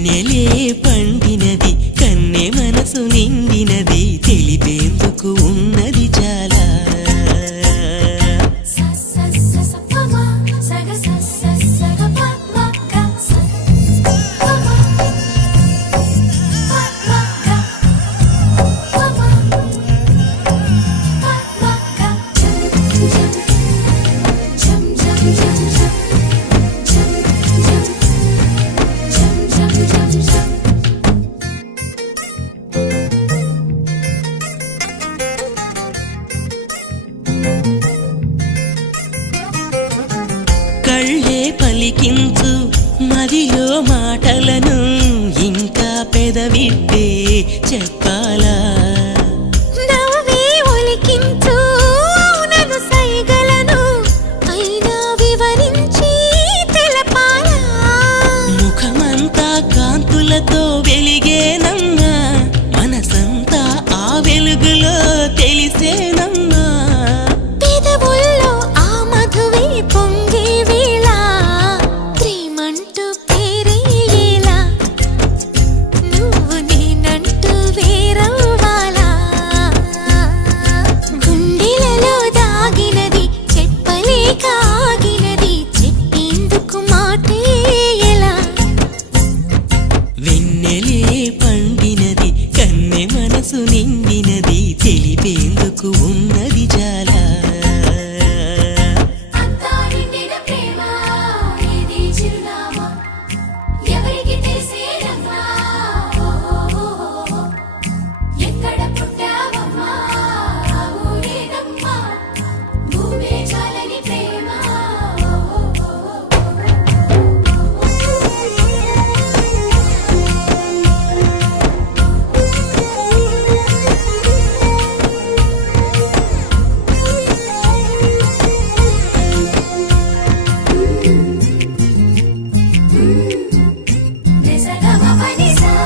వెన్నెలే పండినది కన్నె మనసు నిండినది తెలిపేందుకు ఉన్నది చాలా కళ్ళే పలికించు మదిలో మాటలను ఇంకా పెదవిప్పే చెప్పాలా నవ్వే ఒలికించు నన్ను సైగలను అయినా వివరించి తెలపాలా ముఖమంతా కాంతులతో వెలిగేనమ్మా మనసంతా ఆ వెలుగులో తెలిసేనమ్మా పెదవుల్లో ఆ మధువే పొంగే వేళ ప్రేమంటూ పేరేలా నువ్వు నేనంటూ వేరవ్వాలా గుండెలలో దాగినది చెప్పలేక ఆగినది చెప్పేందుకు మాటే ఎలా వెన్నెలే పండినది కన్నె మనసు నిండినది తెలిపేందుకు ఉన్నది చాలా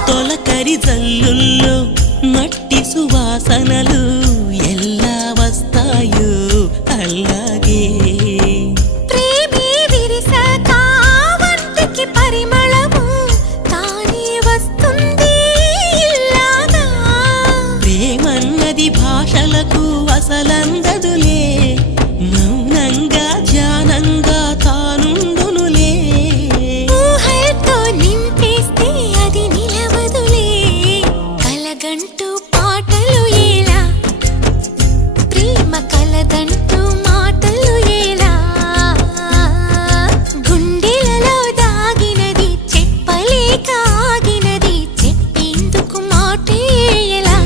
తొలకరి జల్లుల్లో మట్టి సువాసనలు ఎలా వస్తాయో అలాగే ప్రేమే విరిసాక వంటికి పరిమళము తానే వస్తుంది ఇల్లాగా ప్రేమన్నది భాషలకు అసలందదులే మౌనంగా ధ్యానంగా తానుండునులే ఊహలతో నింపేస్తే అది నిలవదులే కలగంటూ పాటలు ఎలా ప్రేమ కలదంటూ మాటలు ఎలా గుండెలలో దాగినది చెప్పలేక ఆగినది చెప్పేందుకు మాటే ఎలా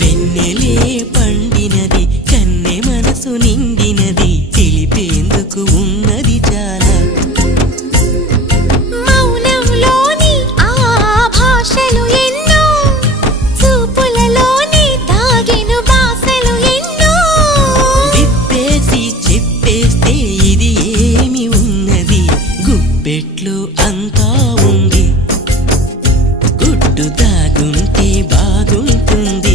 వెన్నెలే పండినది కన్నె మనసు నిండినది తెలిపేందుకు ఉన్నది చాలా మౌనంలోని ఆ భాషలు ఎన్నో చూపులలోని దాగిన భాషలు ఎన్నో విప్పేసి చెప్పేస్తే ఇది ఏమి ఉన్నది గుప్పెట్లు అంతా ఉంది గుట్టు దాగుంటే బాగుంటుంది